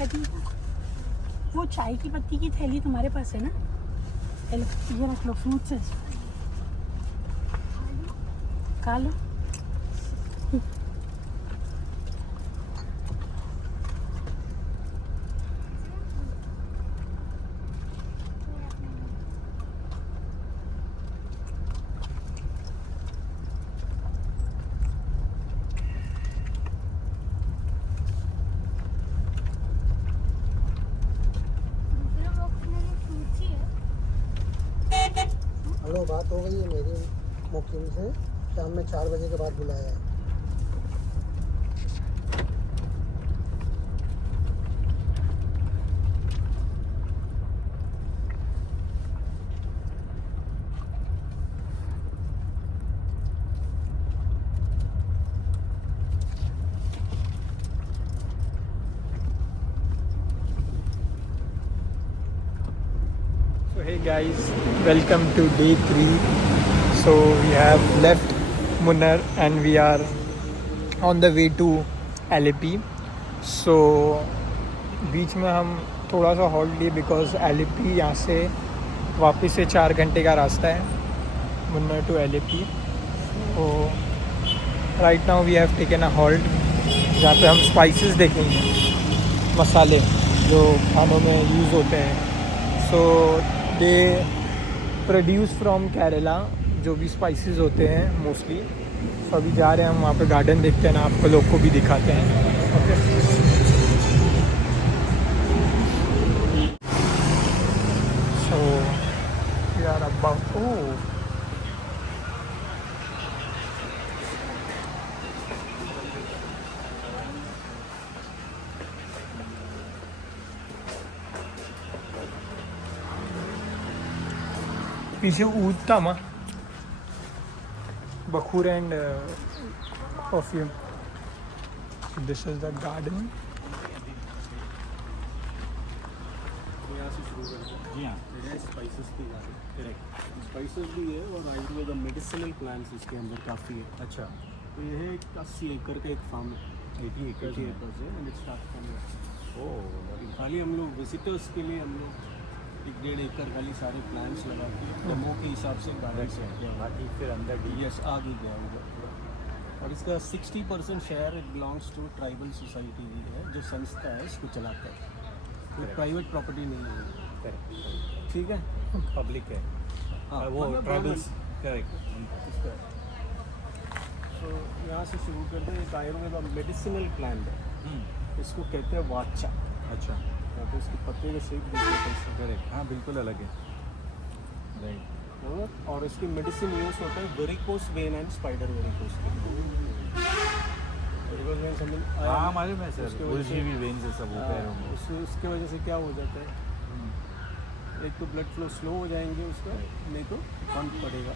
कभी वो चाय की पत्ती की थैली तुम्हारे पास है ना? ये रख लो, फ्रूट्स है खा लो। हेलो, बात हो गई है मेरी मुकीम से, शाम में 4 बजे के बाद बुलाया है। So hey guys, welcome to day 3. So we have left Munnar and we are on the way to LAP. So बीच में हम थोड़ा सा हॉल्ट लिए बिकॉज LAP यहाँ से वापस से 4 घंटे का रास्ता है मुन्नर टू LAP. तो right now we have taken a halt जहाँ पे हम स्पाइसेस देखेंगे, मसाले जो खानों में यूज़ होते हैं. सो दे प्रोड्यूस फ्रॉम केरला जो भी स्पाइसेस होते हैं मोस्टली. तो अभी जा रहे हैं हम वहाँ पे, गार्डन देखते हैं ना, आपको लोग को भी दिखाते हैं. Okay, so we are about पीछे ऊद था माँ, बखूर and perfume. This is the garden. यहाँ से शुरू करते हैं. जी हाँ, स्पाइसेस की गार्डन. करेक्ट, स्पाइसेस भी है और आयुर्वेद मेडिसिनल प्लांट्स इसके अंदर काफ़ी है. अच्छा, तो ये है 80 एकड़ का एक फार्म है. 80 एकड़ से एंड इट स्टार्ट फ्रॉम. ओह, खाली हम लोग विजिटर्स के लिए हम लोग 1.5 एकड़ खाली सारे प्लांट्स लगा के डेमो के हिसाब से गार्डन से बाकी फिर अंदर यस आ भी गया होगा. और इसका 60% share it belongs to tribal society है जो संस्था है इसको चलाता है. कोई प्राइवेट प्रॉपर्टी नहीं है. ठीक है, पब्लिक है. हाँ, वो मतलब ट्राइबल्स. करेक्ट. तो यहाँ से शुरू करते हैं. एक आयुर्वेद मेडिसिनल प्लांट है, इसको कहते हैं वाचा. अच्छा, तो इसके पत्ते के शेप देखिए. करेक्ट. हाँ, बिल्कुल अलग है. राइट. और इसकी मेडिसिन यूज होता है varicose when and spider varicose. Varicose when समझ. हाँ, मालूम है सर. उसके वो वजह से- भी वेन से सब होता है. उसके वजह से क्या हो जाता है, एक तो ब्लड फ्लो स्लो हो जाएंगे उसका, नहीं तो बंद पड़ेगा.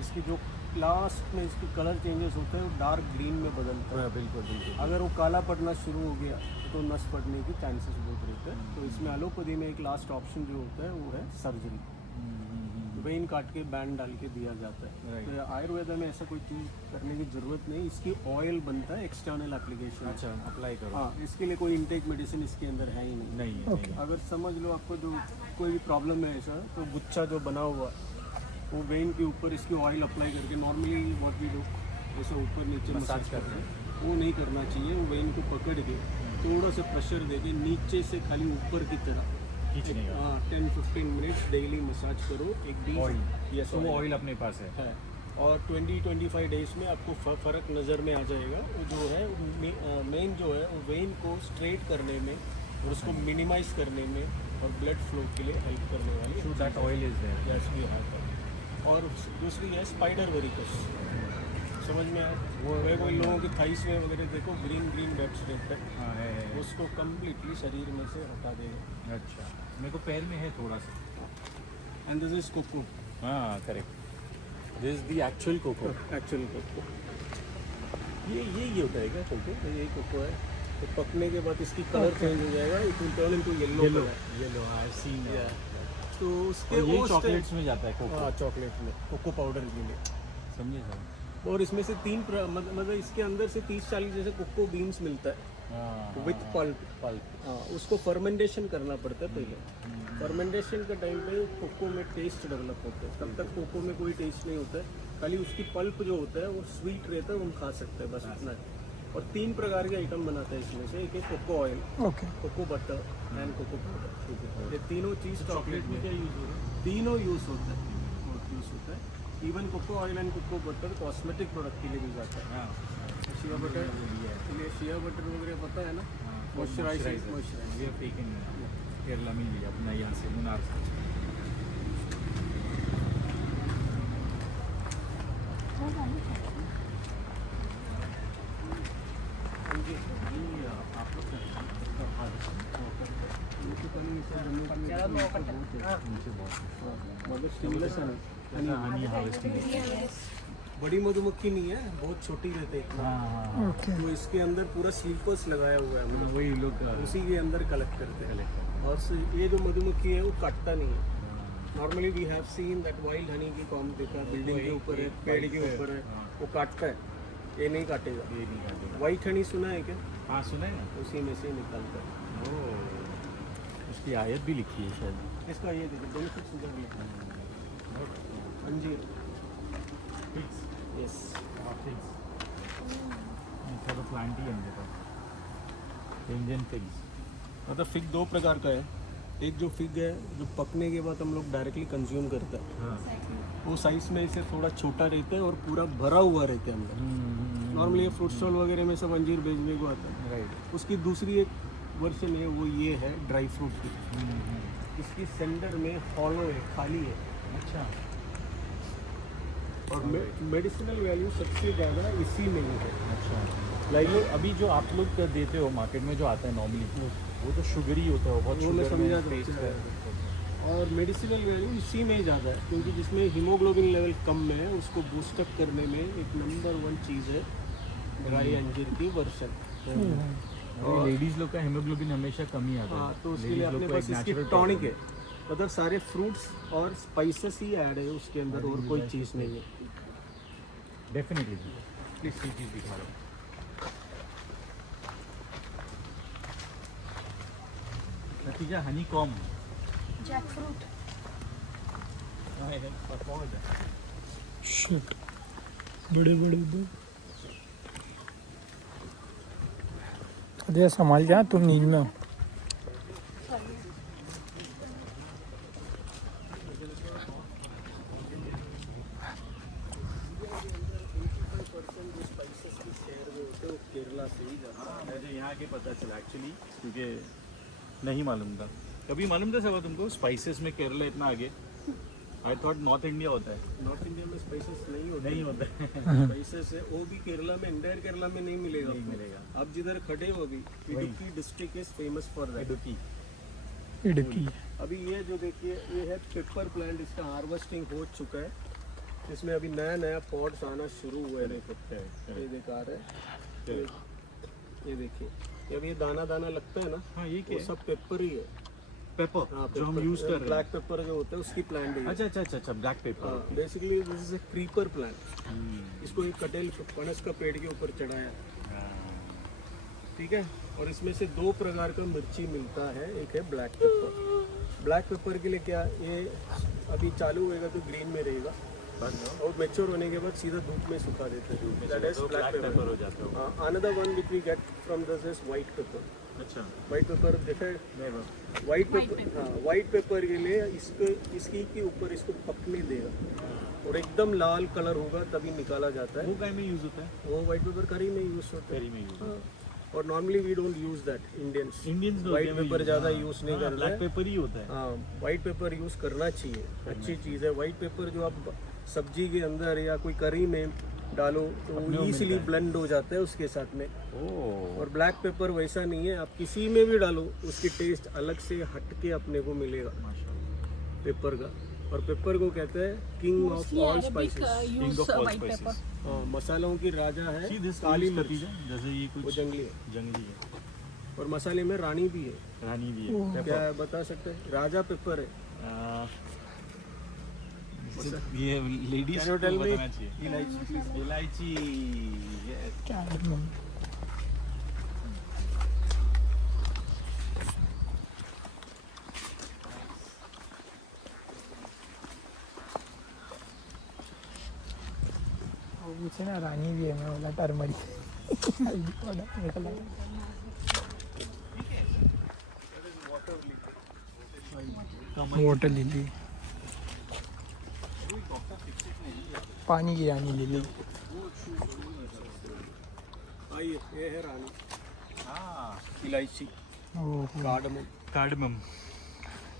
इसकी जो लास्ट में इसकी कलर चेंजेस होते हैं वो डार्क ग्रीन में बदलता है. बिल्कुल. अगर वो काला पड़ना शुरू हो गया तो नस पड़ने की चांसेस बहुत रहते हैं. तो इसमें एलोपैथी में एक लास्ट ऑप्शन जो होता है वो है सर्जरी. वेन काट के बैंड डाल के दिया जाता है. तो आयुर्वेद में ऐसा कोई चीज़ करने की ज़रूरत नहीं. इसकी ऑयल बनता है एक्सटर्नल एप्लीकेशन. अच्छा, अप्लाई करो. हाँ, इसके लिए कोई इनटेक मेडिसिन इसके अंदर है ही नहीं. नहीं है. अगर समझ लो आपको जो कोई भी प्रॉब्लम है ऐसा, तो गुच्छा जो बना हुआ वो वेन के ऊपर इसकी ऑयल अप्लाई करके, नॉर्मली व्हाट वी डू जैसे ऊपर नीचे मसाज करते हैं वो नहीं करना चाहिए. वो वेन को पकड़ के थोड़ा सा प्रेशर दे के नीचे से खाली ऊपर की तरह खींचने का. हाँ 10-15 मिनट्स डेली मसाज करो. एक दिन ऑयल. यस, तो वो ऑयल अपने पास है. और 20-25 डेज में आपको फ़र्क नज़र में आ जाएगा. वो जो है मेन जो है वो वेन को स्ट्रेट करने में और उसको मिनिमाइज करने में और ब्लड फ्लो के लिए हेल्प करने वाली. So that oil is there. Yes, we have. और दूसरी है स्पाइडर वेरिकोस. समझ में आया? वो कोई लोगों के थाइस में वगैरह देखो ग्रीन वेब्स रहता है. हाँ, है. उसको कम्प्लीटली शरीर में से हटा देगा. अच्छा, मेरे को पैर में है थोड़ा सा. And this is cocoa. हाँ, correct. This is the actual cocoa. Actually cocoa ये होता है क्या कोको? यही कोको है. तो पकने के बाद इसकी कलर चेंज हो जाएगा. It will turn into yellow. I have seen. तो उसके ये वो चॉकलेट्स में जाता है कोको. हाँ, चॉकलेट में कोको पाउडर के लिए. समझे सर. और इसमें से मतलब इसके अंदर से 30-40 जैसे कोको बीन्स मिलता है विथ पल्प। हाँ, उसको फर्मेंटेशन करना पड़ता है पहले। फर्मेंटेशन के टाइम पे कोको में टेस्ट डेवलप होता है, तब तक कोको में कोई टेस्ट नहीं होता है, खाली उसकी पल्प जो होता है वो स्वीट रहता है, वो हम खा सकते हैं, बस इतना है। और 3 प्रकार के आइटम बनाते हैं इसमें से, एक है cocoa oil, okay cocoa butter and cocoa powder. ये तीनों चीज़ चॉकलेट में क्या यूज़ होता है? तीनों यूज़ होता है, बहुत यूज़ होता है। Even cocoa oil and cocoa butter cosmetic product के लिए भी जाता है। शिया बटर के लिए, शिया बटर वगैरह पता है ना, मॉइस्चराइजर। केरला में लिया अपना यहाँ से मुनार से। बड़ी मधुमक्खी नहीं है, बहुत छोटी रहती है इतना। ओके तो इसके अंदर पूरा स्लीपर्स लगाया हुआ है, मतलब वही लोग उसी के अंदर कलेक्ट करते हैं। और ये जो मधुमक्खी है वो काटता नहीं है। Normally we have seen that wild honey की कॉम देखा, बिल्डिंग के ऊपर है, पेड़ के ऊपर है, वो काटता है, ये नहीं काटेगा। ये नहीं काटेगा। वाइट हनी सुना है क्या? हाँ सुना है ना। उसी में से निकालता है। ओह, उसकी आयत भी लिखी है शायद। इसका ये देखो बेनिफिट्स इधर लिखा है। अंजीर, फिक्स यस। फिक्स ऐसा तो प्लांट ही है मेरे पास, इंडियन फिग्स। मतलब फिग 2 प्रकार का है। एक जो फिग है जो पकने के बाद हम लोग डायरेक्टली कंज्यूम करते हैं, हाँ वो साइज में इसे थोड़ा छोटा रहता है और पूरा भरा हुआ रहता है अंदर। नॉर्मली ये फ्रूट स्टॉल वगैरह में सब अंजीर बेचने को आता है। राइट। उसकी दूसरी एक वर्जन है, वो ये है ड्राई फ्रूट की। इसकी सेंटर में हॉलो है, खाली है। अच्छा। और मेडिसिनल वैल्यू सबसे ज़्यादा इसी में ही है। अच्छा लाइक अभी जो आप लोग देते हो मार्केट में जो आता है नॉर्मली, वो तो शुगरी होता है, बहुत वो मैं शुगर समझा में टेस्ट है। और मेडिसिनल वैल्यू इसी में ही ज़्यादा है, क्योंकि जिसमें हीमोग्लोबिन लेवल कम में है उसको बूस्टअप करने में एक नंबर 1 चीज़ है ड्राई अंजीर की वर्षन। और लेडीज लोग का हीमोग्लोबिन हमेशा कम ही आता है। हाँ, तो उसके लिए अपने पास इसकी टॉनिक है, मतलब सारे फ्रूट्स और स्पाइसेस ही ऐड है उसके अंदर, और कोई चीज़ नहीं है। डेफिनेटली प्लीज चीज़ दिखा रहा हूँ। नतीजा हनी कॉम जैक फ्रूट। शिट, बड़े बड़े दो अरे संभाल जा, तुम नींद में हो। केरला से ही जाता है। मुझे यहाँ के पता चला एक्चुअली, क्योंकि नहीं मालूम था। कभी मालूम था सब तुमको स्पाइसेस में केरला इतना आगे? आई थॉट नॉर्थ इंडिया होता है। नॉर्थ इंडिया में स्पाइसेस नहीं होते। नहीं होता है। स्पाइसेस है वो भी केरला में, इंडियन केरला में नहीं मिलेगा। नहीं मिलेगा। अब जिधर खड़े हो अभी, Idukki district is famous for that. Idukki. Idukki अभी ये जो देखिए ये है पेपर प्लांट, इसका हार्वेस्टिंग हो चुका है। इसमें अभी नया नया पॉट्स आना शुरू हुए हैं। ये दिखा रहे हैं, ये देखिए, ये अभी ये दाना दाना लगता है ना, हाँ ये वो क्या है? सब पेपर ही है। पेपर हाँ, जो हम यूज कर रहे हैं। ब्लैक पेपर जो होता है उसकी प्लांट है। अच्छा अच्छा अच्छा अच्छा, black pepper. Basically this is a creeper plant. इसको एक कटेल पनस का पेड़ के ऊपर चढ़ाया, ठीक है। और इसमें से 2 प्रकार का मिर्ची मिलता है, एक है ब्लैक पेपर। ब्लैक पेपर के लिए क्या, ये अभी चालू होएगा तो ग्रीन में रहेगा, और मैच्योर होने के बाद सीधा धूप में सुखा देते हैं। दैट इज ब्लैक पेपर हो जाता है। Another one which we get from this is white paper. अच्छा। व्हाइट पेपर देखा है? व्हाइट पेपर, हाँ, व्हाइट पेपर के लिए इसकी के ऊपर इसको पकने देगा और एकदम लाल कलर होगा तभी निकाला जाता है। वो काय में यूज होता है? वो व्हाइट पेपर करी में यूज होता है। करी में यूज होता है। और normally we don't use that Indians. Indians white paper ज़्यादा यूज़ नहीं करते ब्लैक हैं। पेपर ही होता है। हाँ, व्हाइट पेपर यूज़ करना चाहिए, अच्छी चीज़ है। व्हाइट पेपर जो आप सब्जी के अंदर या कोई करी में डालो तो वो ईजिली ब्लेंड हो जाता है उसके साथ में। ओह। और ब्लैक पेपर वैसा नहीं है, आप किसी में भी डालो उसकी टेस्ट अलग से हटके अपने को मिलेगा माशाल्लाह। पेपर का। और पेपर को कहते हैं king of all spices, king of all spices. मसालों की राजा है। See this काली use मिर्च, नतीजा, जैसे ये वो कुछ जंगली है। जंगली है, और मसाले में रानी भी है। रानी भी है। क्या है बता सकते हैं? राजा पेपर है। ये लेडीज Can you tell को me? बताना चाहिए। इलायची please. इलायची yes. Cardamom. और मुझे ना रानी भी है, मैं बोला टर्मरिक हल्दी पाउडर मेरे को लगा वाटर लिली, पानी की रानी लिली। आइए, ये है रानी हाँ इलायची, ओह कार्डमम। कार्डमम।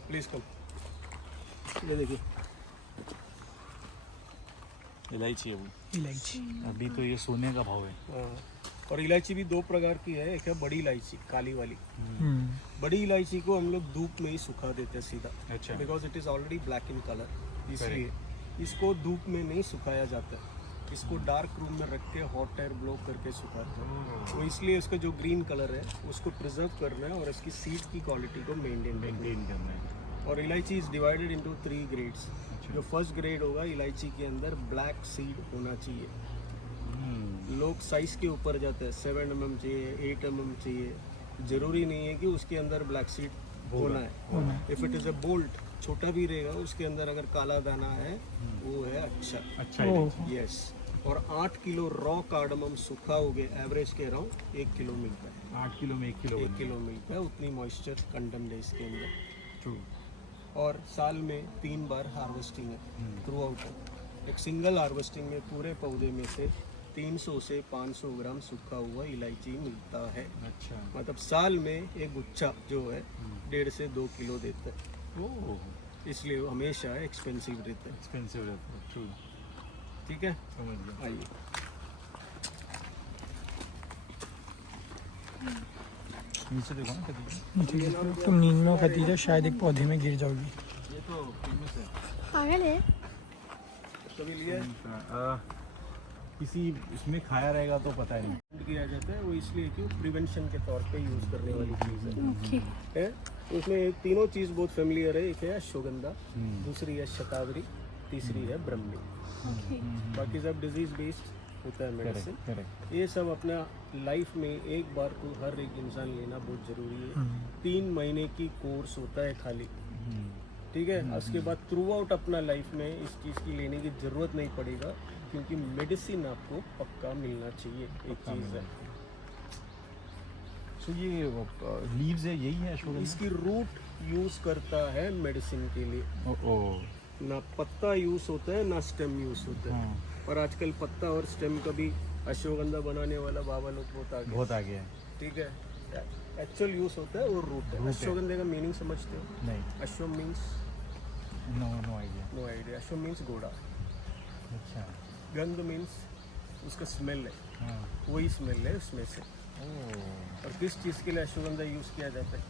Please come. ये देखिए, इलायची है वो। इलायची। अभी तो ये सोने का भाव है। हाँ। और इलायची भी दो प्रकार की है, एक है बड़ी इलायची काली वाली। बड़ी इलायची को हम लोग धूप में ही सुखा देते हैं सीधा, अच्छा। Because it is already black in colour, इसलिए इसको धूप में नहीं सुखाया जाता है। इसको डार्क रूम में रख के हॉट एयर ब्लो करके सुखाते हैं। तो इसलिए इसका जो ग्रीन कलर है उसको प्रिजर्व करना है और इसकी सीड की क्वालिटी को मेंटेन करना है। और इलायची इज डिवाइडेड इनटू 3 ग्रेड्स। जो फर्स्ट ग्रेड होगा, इलायची के अंदर ब्लैक सीड होना चाहिए। लोग साइज के ऊपर जाते हैं, 7 mm चाहिए, 8 mm चाहिए। जरूरी नहीं है कि उसके अंदर ब्लैक सीड होना है। If it is a bolt, छोटा भी रहेगा, उसके अंदर अगर काला दाना है वो है अच्छा। अच्छा यस। और 8 किलो रॉ कार्डमम सूखा हो गया, एवरेज के अराउंड 1 किलो मिलता है। 8 किलो में 1 किलो 1 किलो मिलता है, उतनी मॉइस्चर कंटेंट है इसके अंदर। ट्रू। और साल में 3 बार हार्वेस्टिंग है थ्रू आउट। एक सिंगल हार्वेस्टिंग में पूरे पौधे में से 300 से 500 ग्राम सूखा हुआ इलायची मिलता है। अच्छा। मतलब साल में एक गुच्छा जो है 1.5 से 2 किलो देता है, ओह इसलिए वो हमेशा एक्सपेंसिव रहता है। एक्सपेंसिव रहता है। ट्रू। ठीक है, समझ गया। आइए। नीचे देखो ना कभी। नीचे देखो, तुम नींद में खतीजा शायद एक पौधे में गिर जाओगी। ये तो फेमस है। पागल है। कभी लिया किसी इसमें खाया रहेगा तो पता नहीं। किया जाता है वो इसलिए कि प्रिवेंशन के तौर पे यूज करने वाली चीज़ है। ओके। है उसमें तीनों चीज़ बहुत फेमिलियर है। एक है अश्वगंधा, दूसरी है शतावरी, तीसरी है ब्रह्मी। ओके। बाकी सब डिजीज बेस्ड होता है मेडिसिन। करेक्ट। ये सब अपना लाइफ में एक बार को हर एक इंसान लेना बहुत ज़रूरी है। 3 महीने की कोर्स होता है खाली, ठीक है। उसके बाद थ्रू आउट अपना लाइफ में इस चीज़ की लेने की ज़रूरत नहीं पड़ेगा, क्योंकि मेडिसिन आपको पक्का मिलना चाहिए। एक चीज़ है, सो ये लीव्स है, यही है अशोक। इसकी रूट यूज़ करता है मेडिसिन के लिए। ओह ना पत्ता यूज़ होता है ना स्टेम यूज़ होता है। और आजकल पत्ता और स्टेम का भी अश्वगंधा बनाने वाला बाबा लोग बहुत आगे है। ठीक है। एक्चुअल यूज़ होता है वो रूट है। अश्वगंधे का मीनिंग समझते हो? नहीं। अश्वम means no idea. No idea. अश्वम मीन्स घोड़ा, अच्छा। गंध मीन्स उसका स्मेल है, हाँ। वही स्मेल है उसमें से। ओह। और किस चीज़ के लिए अश्वगंधा यूज़ किया जाता है?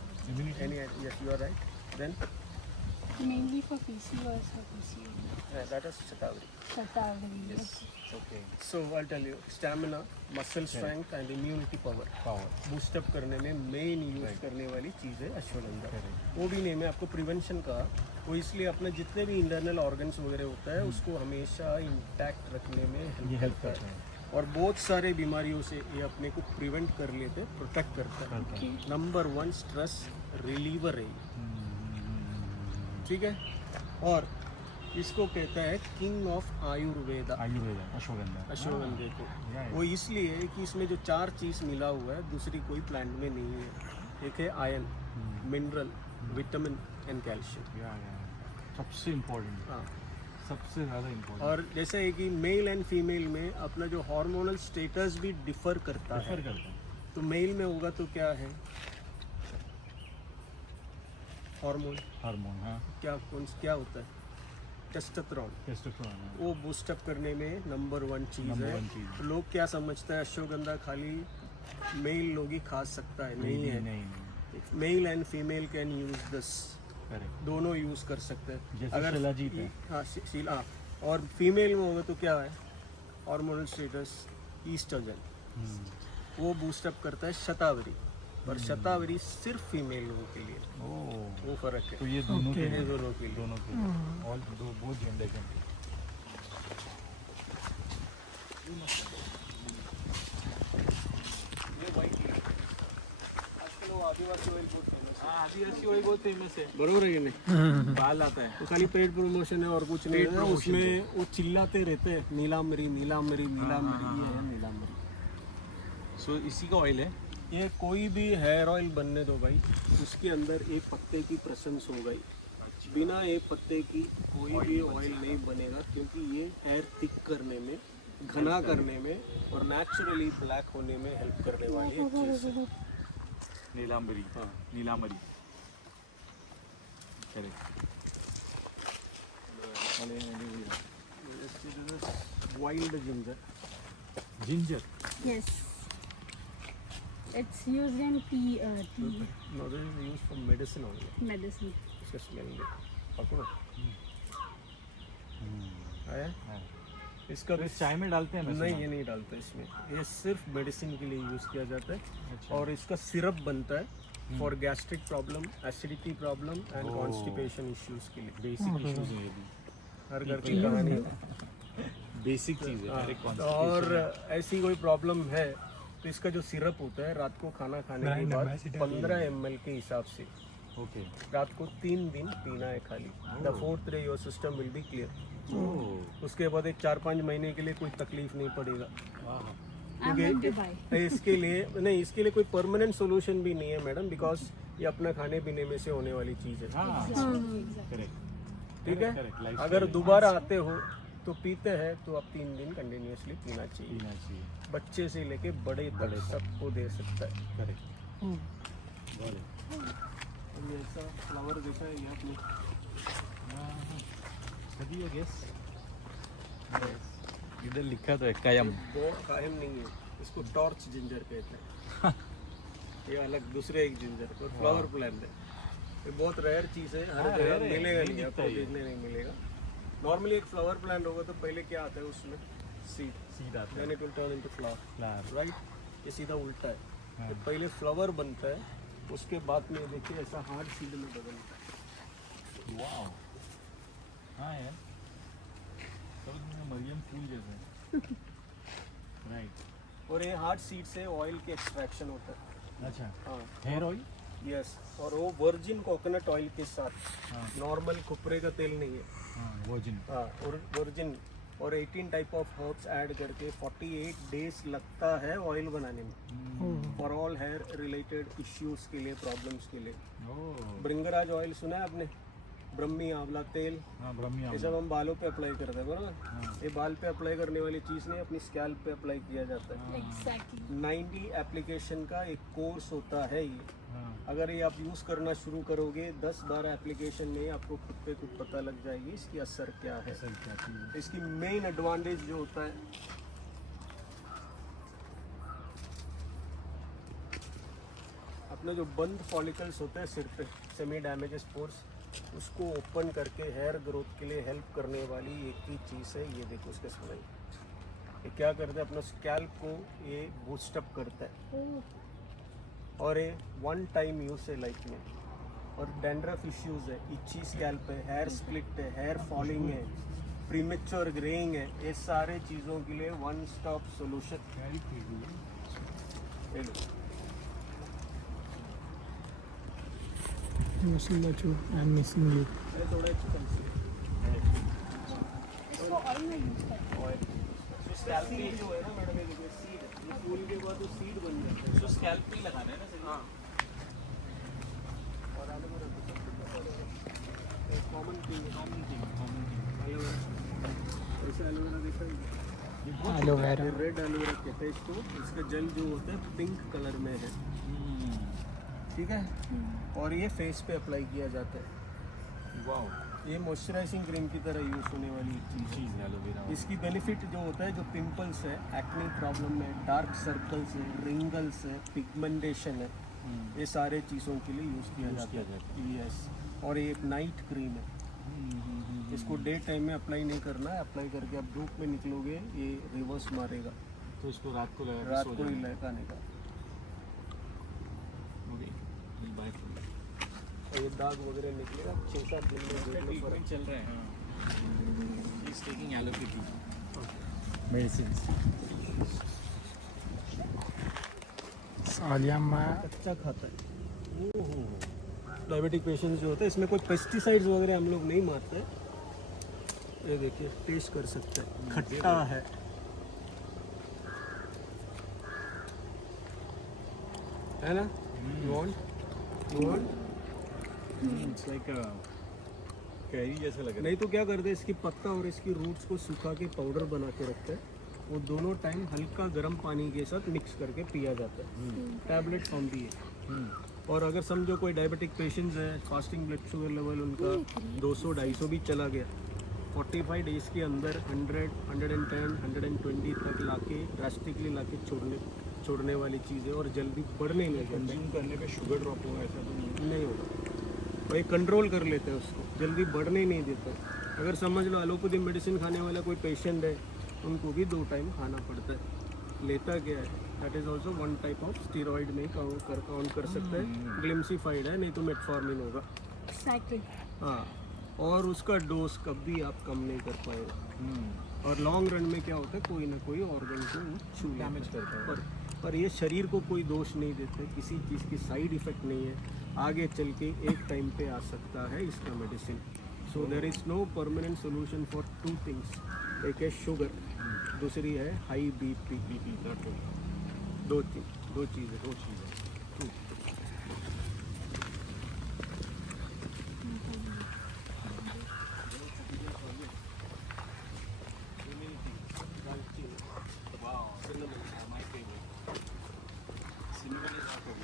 Any yes you are right. Then Mainly for PCOS or PCOD. That is Shatavari. Shatavari. Yes. Okay. So I tell you, stamina, muscle strength and immunity power boost up करने में मेन यूज करने वाली चीज़ है अश्वगंधा। वो भी नहीं, मैं आपको प्रिवेंशन कहा, वो इसलिए अपने जितने भी इंटरनल ऑर्गन्स वगैरह होता है उसको हमेशा इंटैक्ट रखने में हेल्प करता है। और बहुत सारे बीमारियों से ये अपने को प्रिवेंट कर लेते हैं, प्रोटेक्ट करता है। नंबर 1 स्ट्रेस रिलीवर है ये, ठीक है। और इसको कहता है किंग ऑफ आयुर्वेदा, अश्वगंधा। अश्वगंधे को। वो इसलिए है कि इसमें जो 4 चीज़ मिला हुआ है दूसरी कोई प्लांट में नहीं है। एक है iron, mineral, vitamin and calcium. सबसे इम्पोर्टेंट। हाँ। सबसे ज़्यादा इम्पोर्टेंट। और जैसे है कि मेल एंड फीमेल में अपना जो हार्मोनल स्टेटस भी डिफर करता है। तो मेल में होगा तो क्या है हार्मोन, हाँ। क्या होता है? टेस्टोस्टेरोन। वो बूस्टअप करने में नंबर 1 चीज़ है। तो लोग क्या समझता है अश्वगंधा खाली मेल लोग ही खा सकता है, नहीं है। Male and female can use this, दोनों यूज कर सकते हैं। अगर हाँ, और फीमेल में होगा तो क्या है हार्मोनल स्टेटस ईस्ट्रोजन, वो बूस्टअप करता है शतावरी। पर शतावरी सिर्फ फीमेल लोगों के लिए, वो फर्क है। तो ये दोनों के लिए, दोनों के लिए। ऑल बोथ जेंडर के। ये वाइट आजकल वो आदिवासी ऑयल बहुत फेमस है। आदिवासी ऑयल बहुत फेमस है, बरोबर है कि नहीं? बाल आता है। तो खाली पेड प्रमोशन है और कुछ नहीं है। उसमें वो चिल्लाते रहते हैं नीलांबरी नीलांबरी नीलांबरी, ये है नीलांबरी। सो इसी का ऑयल है। ये कोई भी हेयर ऑयल बनने दो भाई, उसके अंदर एक पत्ते की प्रेजेंस हो गई। बिना एक पत्ते की कोई भी ऑयल नहीं बनेगा, क्योंकि ये हेयर थिक करने में, घना करने में और नेचुरली ब्लैक होने में हेल्प करने वाली एक चीज़ है। नीलांबरी, हाँ। Nilambari, correct. Wild ginger. Ginger, Yes. It's used in tea No, this is used for medicine only. medicine. इसका स्मेल दे, पकड़ो। आया? इसका भी चाय में डालते हैं? नहीं, ये नहीं डालते इसमें। ये सिर्फ मेडिसिन के लिए यूज़ किया जाता है। और इसका सिरप बनता है for gastric problem, acidity problem and constipation issues के लिए। बेसिक इश्यूज हैं ये भी, हर घर की कहानी है। बेसिक चीज़ है। अरे और ऐसी कोई प्रॉब्लम है तो इसका जो सिरप होता है, रात को खाना खाने के बाद 15 ml के हिसाब से ओके। रात को 3 दिन पीना है खाली। The 4th day your system will be clear. उसके बाद एक 4-5 महीने के लिए कोई तकलीफ नहीं पड़ेगा। I'm going to buy. इसके लिए नहीं, इसके लिए कोई परमानेंट सोल्यूशन भी नहीं है मैडम, बिकॉज ये अपना खाने पीने में से होने वाली चीज़ है। करेक्ट, ठीक है? करेक्ट। अगर दोबारा आते हो तो पीते हैं तो आप 3 दिन कंटिन्यूसली पीना चाहिए। पीना चाहिए। बच्चे से लेके बड़े तक सबको दे सकता है। करेक्ट। ये ऐसा फ्लावर देखा है ये आपने? कभी गेस इधर लिखा तो है कायम। वो कायम नहीं है, इसको टॉर्च जिंजर कहते हैं। ये अलग दूसरे एक जिंजर और फ्लावर प्लांट है। ये बहुत रेयर चीज़ है, हर जगह rare है, मिलेगा नहीं नहीं, दिखता आपको ये। देखने नहीं मिलेगा। नॉर्मली एक फ्लावर प्लांट होगा तो पहले क्या आता है उसमें? सीड, सीधा आता then it will turn into flower, flower. Right? ये सीधा उल्टा है। तो पहले फ्लावर बनता है, उसके बाद में देखिए ऐसा हार्ड सीड में बदलता है। वाओ, हाँ यार, तो मरियम फूल जैसे। राइट। और ये हार्ड सीड से ऑयल के एक्सट्रैक्शन होता है। अच्छा, हाँ, हेयर ऑयल। यस। और वो वर्जिन कोकोनट ऑयल के साथ, हाँ। नॉर्मल खुपरे का तेल नहीं है। हाँ, वर्जिन। हाँ, और वर्जिन और 18 टाइप ऑफ हर्ब्स ऐड करके 48 डेज लगता है ऑयल बनाने में, for all hair related issues के लिए, प्रॉब्लम्स के लिए। ओह, भृंगराज ऑयल सुना है आपने? ब्रह्मी आंवला तेल, हाँ, ब्रह्मी ये आमला। सब हम बालों पे अप्लाई करते हैं, बराबर? ये बाल पे अप्लाई करने वाली चीज़ नहीं, अपनी स्कैल्प पे अप्लाई किया जाता है। Exactly. 90 एप्लीकेशन का एक कोर्स होता है ये। हाँ, अगर ये आप यूज़ करना शुरू करोगे 10-12 एप्लीकेशन में आपको खुद पे खुद पता लग जाएगी इसकी असर क्या है। सही क्या चीज़ है। इसकी मेन एडवांटेज जो होता है, अपने जो बंद फॉलिकल्स होते हैं सिर पे, सेमी डैमेज स्पोर्स, उसको ओपन करके हेयर ग्रोथ के लिए हेल्प करने वाली एक ही चीज़ है। ये देखो उसके स्मेल, ये क्या करता है, अपना स्कैल्प को ये बूस्टअप करता है। और ये 1 टाइम यूज है लाइफ में। और डैंड्रफ इश्यूज है, इची स्कैल्प है, हेयर स्प्लिट है, हेयर फॉलिंग है, प्रीमेच्योर ग्रेइंग है, ये सारे चीज़ों के लिए 1 स्टॉप सोल्यूशन। ये लो। I'm missing you. ये थोड़ा चिकन इसको ऑयल में यूज करते हैं। ऑयल। तो स्कैल्प पे जो है ना मैडम, ये देखिए सीड, ये फूल के बाद वो सीड बन जाता है। तो स्कैल्प पे लगाना है ना सर? हाँ। और एलोवेरा एक कॉमन थिंग है, एलोवेरा। ऐसा एलोवेरा देखा है? एलोवेरा। रेड एलोवेरा कहते हैं इसको। इसका जेल जो होता है पिंक कलर में है, ठीक है? और ये फेस पे अप्लाई किया जाता है। वाओ, ये मॉइस्चराइजिंग क्रीम की तरह यूज़ होने वाली एक चीज़ है। चीज़ है एलोवेरा। इसकी बेनिफिट जो होता है, जो पिंपल्स है, एक्ने प्रॉब्लम है, डार्क सर्कल्स है, रिंगल्स है, पिगमेंटेशन है, ये सारे चीज़ों के लिए यूज़ किया जाता है। यस। और ये एक नाइट क्रीम है, इसको डे टाइम में अप्लाई नहीं करना है। अप्लाई करके आप धूप में निकलोगे ये रिवर्स मारेगा, तो इसको रात को लगा रात को ही लगाने का। और ये दाग वगैरह निकलेगा 6-7 दिन में, देख लो फर्क। चल रहे हैं। He's taking allopathy. मेडिसिन सालिया माँ कच्चा खाता है। डायबिटिक पेशेंट्स जो होते हैं इसमें कोई पेस्टिसाइड्स वगैरह हम लोग नहीं मारते। ये देखिए टेस्ट कर सकते हैं, खट्टा है। है ना? You want? It's like carry जैसा लग रहा नहीं तो क्या करते हैं, इसकी पत्ता और इसकी रूट्स को सुखा के पाउडर बना के रखते हैं। वो दोनों टाइम हल्का गर्म पानी के साथ मिक्स करके पिया जाता है। टैबलेट फॉर्म भी है। और अगर समझो कोई डायबिटिक पेशेंट्स है, फास्टिंग ब्लड शुगर लेवल उनका 200-250 भी चला गया, 45 डेज के अंदर 100, 110, 120 तक लाके ड्रास्टिकली लाके छोड़ने वाली चीज़ है। और जल्दी बढ़ने नहीं देते, कंज्यूम करने पे शुगर ड्रॉप होगा ऐसा तो नहीं होगा। और ये कंट्रोल कर लेते हैं उसको, जल्दी बढ़ने नहीं देते। अगर समझ लो एलोपैथी मेडिसिन खाने वाला कोई पेशेंट है, उनको भी 2 टाइम खाना पड़ता है। लेता क्या है, that is also one type of steroid में काउंट कर सकते हैं। ग्लिम्सिफाइड है, नहीं तो मेटफॉर्मिन होगा। Exactly. हाँ, और उसका डोज कभी आप कम नहीं कर पाएगा। और लॉन्ग रन में क्या होता है, कोई ना कोई ऑर्गन को छू डैमेज करता है। पर ये शरीर को कोई दोष नहीं देते, किसी चीज़ की साइड इफ़ेक्ट नहीं है। आगे चल के एक टाइम पे आ सकता है इसका medicine. So there is no permanent solution for 2 things. एक है शुगर, दूसरी है हाई बीपी। दो चीज़ें।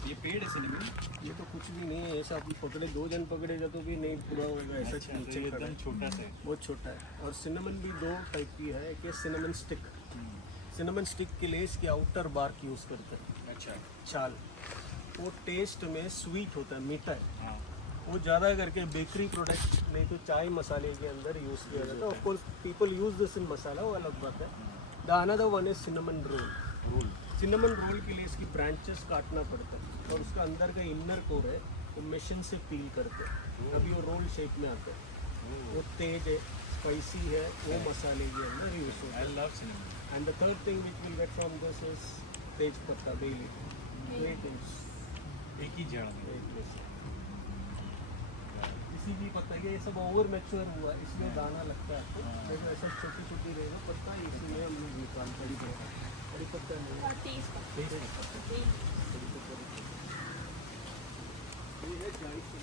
ये पेड़ है सिनेमन, ये तो कुछ भी नहीं है, ऐसा आप पकड़े 2 जन पकड़ेगा तो भी नहीं पूरा होगा। ऐसा नीचे खड़ा है, एकदम छोटा सा है। बहुत छोटा है। और सिनेमन भी 2 टाइप की है। एक है सिनेमन स्टिक। सिनेमन स्टिक के लिए इसकी आउटर बार्क यूज़ करते हैं, अच्छा छाल। वो टेस्ट में स्वीट होता है, मीठा है। हाँ वो ज़्यादा करके बेकरी प्रोडक्ट नहीं तो चाय मसाले के अंदर यूज़ किया जाता है। Of course people use this in masala, वो अलग बात है। The another one is cinnamon roll. Cinnamon roll के लिए इसकी ब्रांचेस काटना पड़ता है और उसका अंदर का इनर कोर है वो मशीन से पील करते हैं, अभी वो रोल शेप में आता है। वो तेज है, स्पाइसी है, वो मसाले के अंदर यूज़ होता है। I love cinnamon. And the third thing which will get from this is tej patta, bay leaf. 3 things एक ही जड़ में। किसी भी पत्ता के ये सब ओवर मैच्योर हुआ, इसमें दाना लगता है आपको। लेकिन ऐसा छोटी छोटी रहेगा पत्ता, इसी में हम लोग निकाल बड़ी पत्ता नहीं। और तेज पत्ता। ये है जायफल।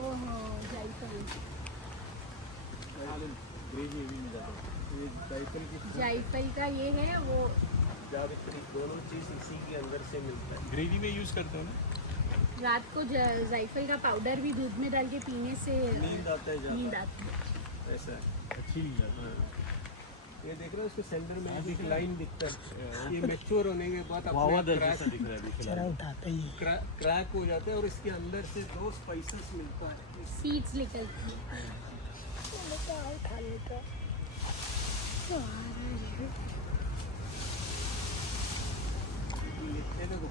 ओहो, जायफल। ग्रेवी में जाता है। ये जायफल की जायफल का ये है वो। जावित्री, दोनों चीज़ इसी के अंदर से मिलता है। ग्रेवी में यूज़ करते हो ना? रात को जायफल का पाउडर भी दूध में डाल के पीने से नींद आता है नींद ज़्यादा, आती है। ऐसा है। अच्छी नहीं जाता है। ये देख रहे हो, इसके सेंटर में एक लाइन दिखता है। ये मैच्योर होने के बाद वावा अपने जैसा दिख रहा है अभी फिलहाल। उठाते ही क्रैक हो जाता है और इसके अंदर से 2 स्पाइसेस मिलता है। सीड्स निकलती हैं। ये देखो,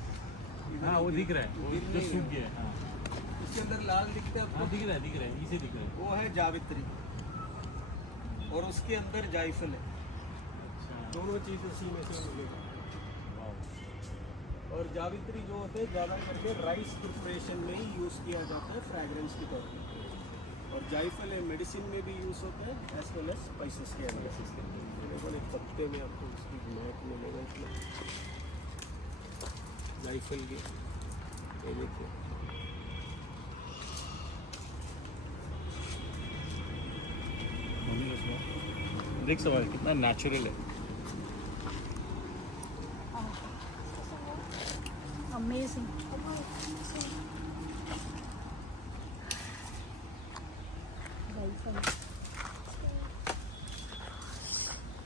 हाँ वो दिख रहा है, वो जो सूख गया है। हाँ इसके अंदर लाल दिखता है आपको, हाँ दिख रहा है, इसे दिख रहा है। वो है जावित्री और उसके अंदर जायफल है। अच्छा दोनों चीज़ उसी में से मिलेगा। और जावित्री जो होते हैं ज़्यादा करके राइस प्रिपरेशन में ही यूज़ किया जाता है, फ्रैग्रेंस के तौर पर। और जायफल है मेडिसिन में भी यूज़ होता है एज वेल एज स्पाइसेस के अंदर। देखो एक पत्ते में आपको उसकी महक मिलेगा इसमें जायफल की। ये देखिए, देख सवाल कितना नेचुरल है। अमेजिंग।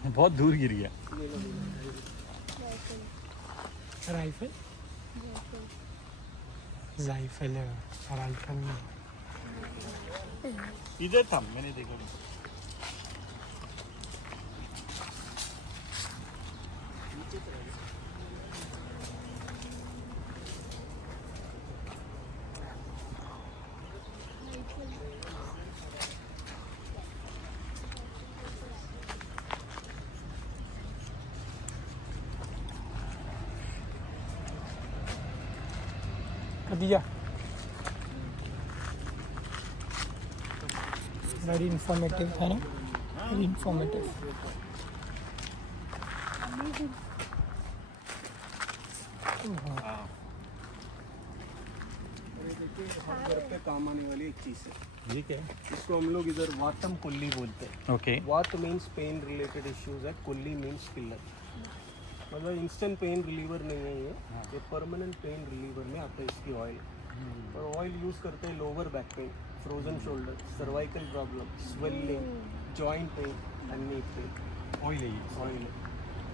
बहुत दूर गिर गया। राइफल जायफल है, राइफल में इधर था, मैंने देखा नहीं। दिया. Very informative है ना? Very informative. ये देखिए हर घर पे काम आने वाली एक चीज़ है. ये क्या है? इसको हम लोग इधर वातम कुल्ली बोलते हैं. ओके. वात मीन्स पेन रिलेटेड इश्यूज है, कुल्ली मीन्स किलर. मतलब इंस्टेंट पेन रिलीवर नहीं है ये परमानेंट पेन रिलीवर में आता है इसकी ऑयल. और ऑयल यूज़ करते हैं lower back pain, frozen shoulder, cervical problem, swelling, joint pain and knee pain. Oil है ये. ऑयल है.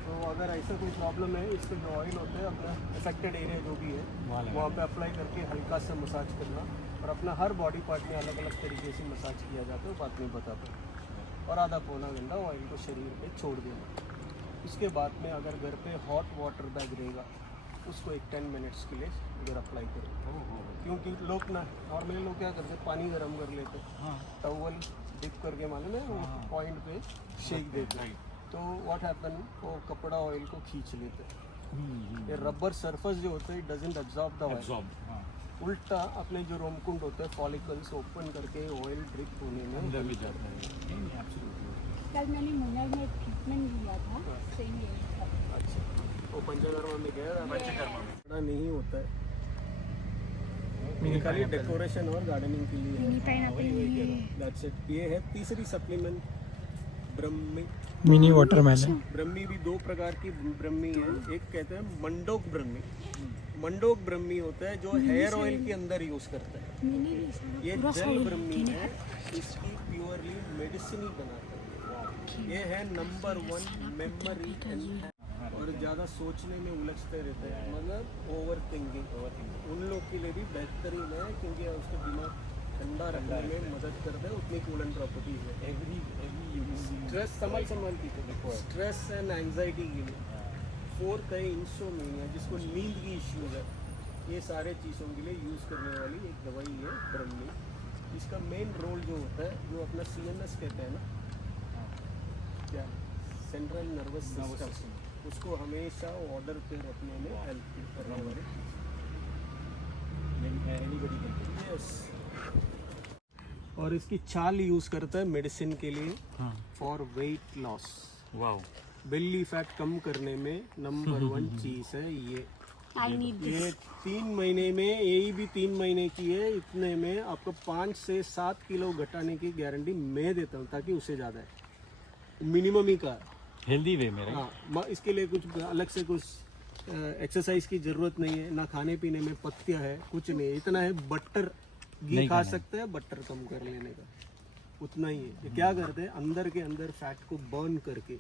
तो अगर ऐसा कोई प्रॉब्लम है, इसके जो ऑयल होते हैं अपना अफेक्टेड एरिया जो भी है वहाँ पे अप्लाई करके हल्का सा मसाज करना. और अपना हर बॉडी पार्ट में अलग अलग तरीके से मसाज किया जाता है, बाद में बताता हूँ. और आधा पौना घंटा ऑयल को शरीर पे छोड़ देना. उसके बाद में अगर घर पे हॉट वाटर बैग रहेगा उसको एक 10 मिनट्स के लिए इधर अप्लाई करो. क्योंकि लोग ना नॉर्मली लोग क्या करते हैं, पानी गर्म कर लेते हैं, टॉवल डिप करके मालूम है वो पॉइंट पे शेक देते हैं. तो व्हाट हैपन, वो कपड़ा ऑयल को खींच लेते हैं. ये रबर सरफेस जो होता है it doesn't absorb the oil. उल्टा अपने जो रोमकुंड होता है फॉलिकल्स ओपन करके ऑयल ड्रिप होने में अंदर भी जाता है. कल मैंने मुन्नर में ट्रीटमेंट लिया था, सेम यही था. अच्छा, वो पंचकर्मा में गया. पंचकर्मा में बड़ा नहीं होता है, ये खाली डेकोरेशन और गार्डनिंग के लिए मिनी पाइनएप्पल. That's it. ये है तीसरी सप्लीमेंट ब्रह्मी. Mini watermelon. ब्रह्मी भी दो प्रकार की ब्रह्मी है. एक कहते हैं मंडोक ब्रह्मी. मंडोक ब्रह्मी होता है जो हेयर ऑयल के अंदर यूज करता है. मिनी ये जल ब्रह्मी है, इसकी प्योरली मेडिसिन ही बनाता है. ये है नंबर 1 मेमोरी और ज़्यादा सोचने में उलझते रहते हैं, मतलब ओवर थिंकिंग. उन लोग के लिए भी बेहतरीन है क्योंकि उसका दिमाग ठंडा रखने में मदद करता है. उतनी कूलेंट प्रॉपर्टीज है. एवरी स्ट्रेस संभाल की स्ट्रेस एंड एंजाइटी के लिए. 4th है इंसोम्निया, जिसको नींद की इश्यूज है. ये सारे चीज़ों के लिए यूज़ करने वाली एक दवाई है ब्रह्मी. इसका मेन रोल जो होता है, जो अपना CNS कहते हैं ना, क्या सेंट्रल नर्वस सिस्टम, उसको हमेशा ऑर्डर पे रखने में हेल्प करने वाले. यस. और इसकी छाल यूज़ करता है मेडिसिन के लिए for weight loss. Wow. Belly fat कम करने में नंबर 1 चीज़ है ये. आई नीड ये 3 महीने में, यही भी 3 महीने की है, इतने में आपको 5 से 7 किलो घटाने की गारंटी मैं देता हूँ, ताकि उससे ज़्यादा है मिनिमम ही का. हेल्दी वे में. हाँ, इसके लिए कुछ अलग से कुछ एक्सरसाइज की ज़रूरत नहीं है, ना खाने पीने में पत्तियाँ है, कुछ नहीं. इतना है बटर घी खा सकते हैं, बटर कम कर लेने का, उतना ही है. ये क्या करते हैं, अंदर के अंदर फैट को बर्न करके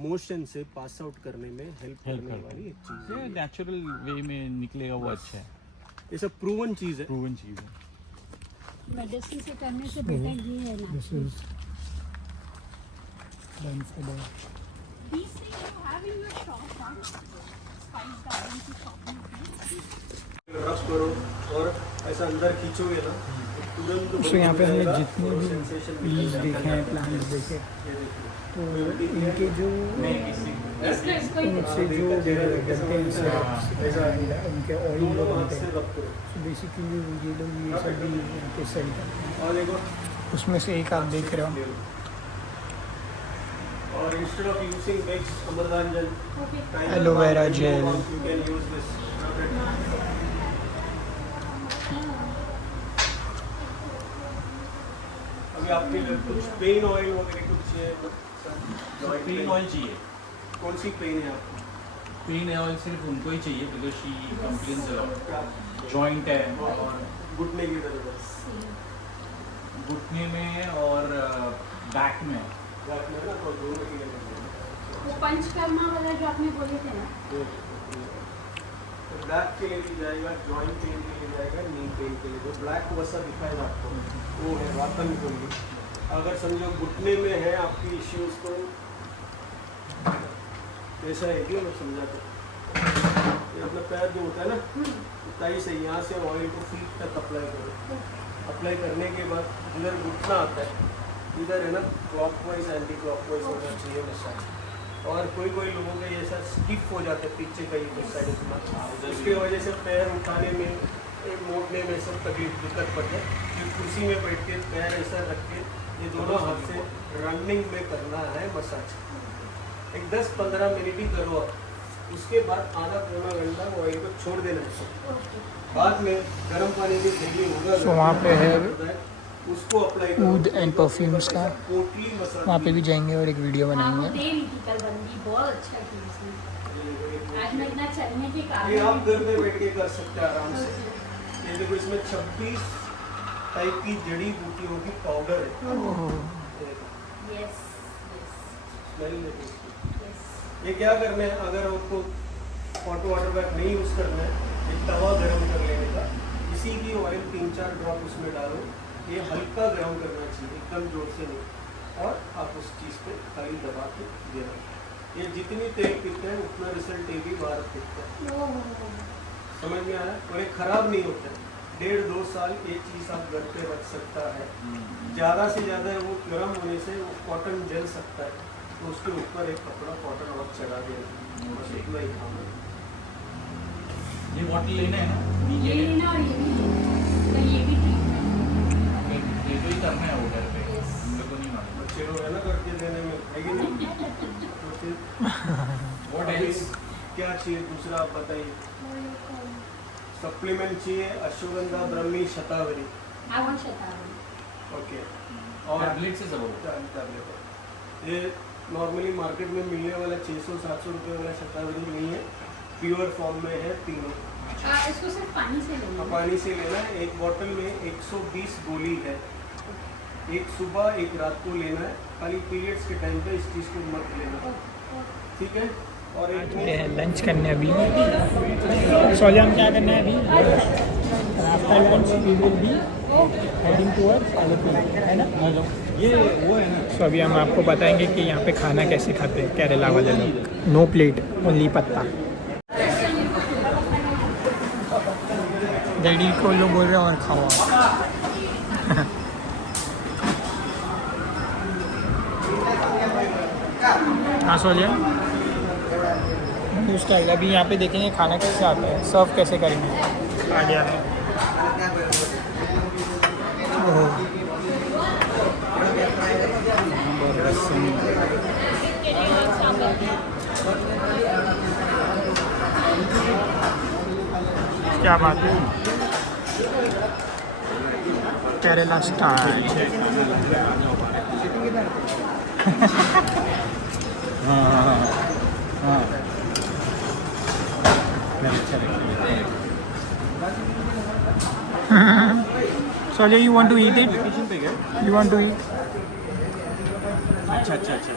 मोशन से पास आउट करने में हेल्प करने वाली एक चीज़ है. नेचुरल वे में निकलेगा वो अच्छा है. ये सब प्रूवन चीज़ है. प्रूवन चीज़ है. मेडिसिन से करने से बेटर ये है ना. This is done for the. These things you have in your shop, huh? Spice garden की shop में. रब करो और ऐसा अंदर खींचोगे ना, तुरंत तो यहाँ पे हमने जाएगा जितने और भी sensation लीव्स निकल देखे हैं, जाएगा. प्लांट्स देखे, ये देखिए. तो इनके जो उनसे जो बनते हैं सिरप्स, उनके ऑयल दोनों हाथ बनते से हैं, रब करो. तो बेसिकली ये लोग ये सब भी यहाँ पे सेल करते हैं. और देखो, उसमें से एक आप देख रहे हो. और इंस्टेड ऑफ यूजिंग मिक्स अमरदान gel, aloe vera gel, you can use this. अभी आपके लिए कुछ पेन ऑयल वगैरह कुछ पेन ऑयल चाहिए. कौन सी पेन है आपको? पेन ऑयल सिर्फ उनको ही चाहिए because she complains a lot. Joint है और घुटने की दर्द है. घुटने में और बैक में. बैक में ना, तो दोनों के लिए वो पंचकर्मा वाला जो आपने बोले थे ना, तो बैक के लिए भी जाएगा, जॉइंट पेन के लिए जाएगा, नी पेन के लिए. जो ब्लैक वसा दिखाएगा आपको वो है वातन कुल्ली. अगर समझो घुटने में है आपकी इश्यूज, तो ऐसा है कि मैं समझाता हूँ. ये अपना पैर जो होता है ना, इतना से यहाँ से ऑयल को फीट तक अप्लाई करो. अप्लाई करने के बाद इधर घुटना आता है, इधर है ना क्लॉकवाइज एंटी क्लॉकवाइज होना चाहिए मसाज. और कोई कोई लोगों का ऐसा स्टिफ हो जाता है पीछे का ये साइड, उसकी वजह से पैर उठाने में एक मोड़ने में सब तकलीफ दिक्कत पड़े, फिर कुर्सी में बैठ के पैर ऐसा रख के ये दोनों हाथ से रनिंग में करना है मसाज। एक 10-15 मिनट ही करो आप, उसके बाद आधा पौना घंटा ऑयल को छोड़ देना है। बाद में गर्म पानी की थैली होगा So, वहाँ पे है उसको अप्लाई Oud and perfumes का, पोटली मसाज। वहाँ पे भी जाएंगे और एक वीडियो हाँ, वो बनाएंगे। दे रही थी कल बंदी, बहुत अच्छा की उसने। आज मैं इतना चलने के ये कारण आप घर में बैठ के कर सकते हैं आराम से। ये देखो इसमें 26 टाइप की जड़ी बूटियों की पाउडर है। यस स्मेल देखो इसकी। यस ये क्या करना है, अगर आपको हॉट वाटर बैग नहीं यूज़ करना है, एक तवा गर्म कर लेने का, इसी की ऑयल 3-4 ड्रॉप उसमें डालो, ये हल्का गर्म करना चाहिए, एकदम जोर से नहीं, और आप उस चीज़ पे खाली दबा के देना। ये जितनी तेल पीते हैं उतना रिजल्ट ये भी बाहर दिखता है। समझ में आया? और ये खराब नहीं होता है। 1.5-2 साल ये चीज़ आप घर पे रख सकता है। ज़्यादा से ज़्यादा वो गर्म होने से वो कॉटन जल सकता है, तो उसके ऊपर एक कपड़ा कॉटन और चढ़ा देना, बस इतना ही काम है। ये बॉटल लेना है ना, ये लेना और ये भी लेना, ये भी ठीक है। ये तो ही करना है वो घर पे, Yes. हम लोग को नहीं मालूम। बच्चे लोग है ना करके देने में, है कि नहीं? तो फिर What अभी else? क्या चाहिए दूसरा आप बताइए। सप्लीमेंट चाहिए, अश्वगंधा, ब्रह्मी, शतावरी। I want shatavari. ओके, और टैबलेट से सब होगा। टैबलेट ये नॉर्मली मार्केट में मिलने वाला 600-700 रुपये वाला शतावरी नहीं है, प्योर फॉर्म में है तीनों। इसको सिर्फ पानी से लेना। पानी से लेना है। एक बोतल में 120 गोली है, एक सुबह एक रात को लेना है, खाली पीरियड्स के टाइम पे इस चीज़ को मत लेना, ठीक है? और एक में लंच करने अभी सोले हम क्या करना है अभी after lunch we will be heading towards Alleppey, है ना? ये वो है ना, सो अभी हम आपको बताएंगे कि यहाँ पे खाना कैसे खाते हैं केरला वाले लोग। नो प्लेट, ओनली पत्ता। डैडी को लोग बोल रहे हैं और खाओ। हाँ सोलिया न्यू स्टाइल। अभी यहाँ पे देखेंगे खाना कैसे आता है, सर्व कैसे करेंगे। आ गया है। ओह, क्या बात है, Kerala style. Solia, you want to eat it? You want to eat? अच्छा अच्छा अच्छा,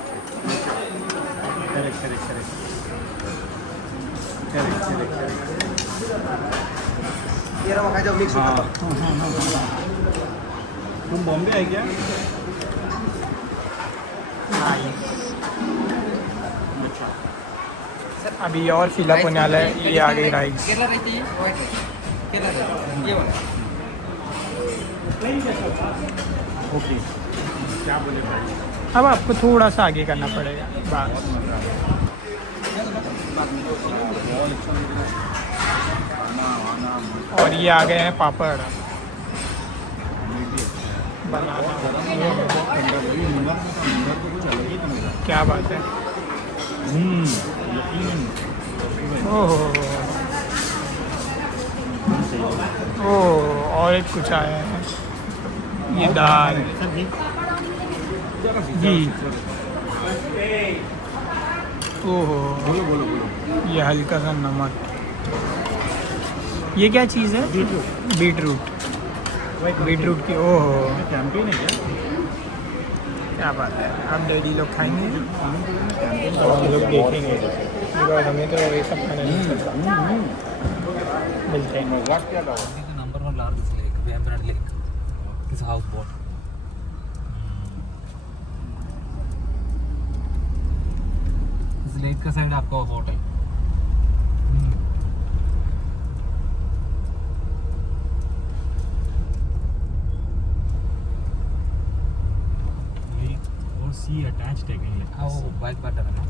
correct correct correct correct correct correct. ये रहा खाई जाओ मिक्स हाँ, होता तुम बॉम्बे आए क्या? अच्छा, अभी और फिलअप होने वाला है। ये आ गई राइस। केरला राइस चाहिए, व्हाइट केरला राइस, ये वाला। ओके, क्या बोले भाई? अब आपको थोड़ा सा आगे करना पड़ेगा बस। और ये आ गए हैं पापड़ बनाना। क्या बात है। ओह ओह, और एक कुछ आया है, ये दाल जी। ओह, बोलो बोलो बोलो। ये हल्का सा नमक। ये क्या चीज़ है? बीटरूट। बीटरूट की। ओह, कैंपेन है क्या? क्या बात है। हम डैडी लोग खाएंगे और हम लोग देखेंगे, बिकॉज हमें तो ये सब खाना नहीं पड़ता। मिलते हैं। number one largest lake, Vembrand Lake. It's a houseboat. इस लेक का साइड आपका होटल। और सी अटैच्ड है कहीं? हाँ, वो बाइक पर है ना।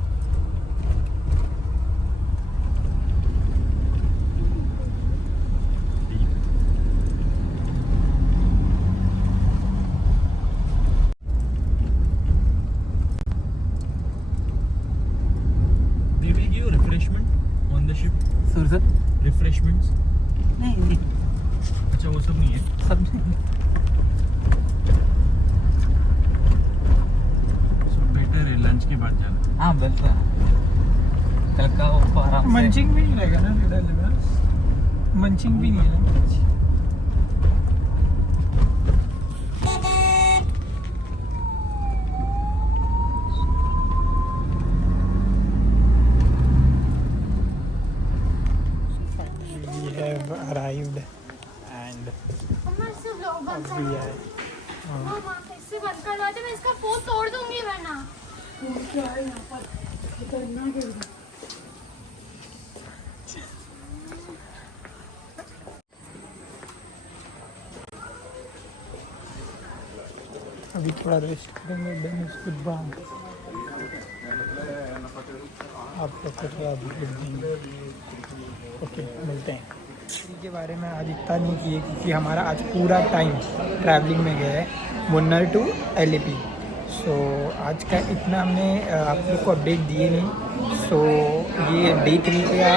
सॉरी सर रिफ्रेशमेंट्स नहीं अच्छा वो सब नहीं है सब सो बेटर है लंच के बाद जाना हाँ बिल्कुल कल का वो आराम से मंचिंग भी नहीं रहेगा ना लिडल में, मंचिंग भी नहीं है ना। We have arrived and मम्मा इससे व्लॉग बंद कर we दो। are मम्मा इससे बंद करवा दे, मैं इसका फोन तोड़ दूंगी वरना। क्या है यहाँ पर खतरनाक है इधर। अभी थोड़ा रेस्ट करेंगे, देन उसके बाद आपको थोड़ा अपडेट देंगे। ओके, मिलते हैं। के बारे में आज इतना नहीं किए क्योंकि हमारा आज पूरा टाइम ट्रैवलिंग में गया है, मुन्नर टू LAP। सो आज का इतना हमने आप लोग को अपडेट दिए नहीं। सो ये डे 3 का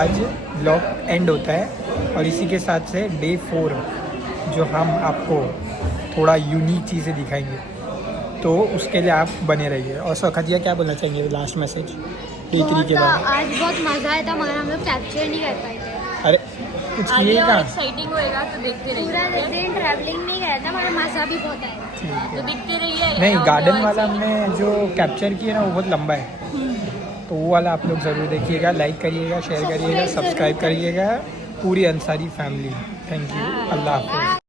आज ब्लॉग एंड होता है और इसी के साथ से डे 4 जो हम आपको थोड़ा यूनिक चीज़ें दिखाएंगे, तो उसके लिए आप बने रहिए। और सौखतिया क्या बोलना चाहेंगे लास्ट मैसेज डे 3 के बारे में? आज बहुत मजा आया था मगर हम लोग कैप्चर नहीं कर पाए थे। अरे कुछ किए का एक्साइटिंग होएगा तो देखते रहिए। पूरा दिन ट्रैवलिंग नहीं गया था मगर मजा भी बहुत आया। तो देखते रहिए। नहीं, गार्डन वाला हमने जो कैप्चर किया ना वो बहुत लंबा है, तो वो वाला आप लोग ज़रूर देखिएगा, लाइक करिएगा, शेयर करिएगा, सब्सक्राइब करिएगा, पूरी अंसारी फैमिली। थैंक यू, अल्लाह हाफ़िज़।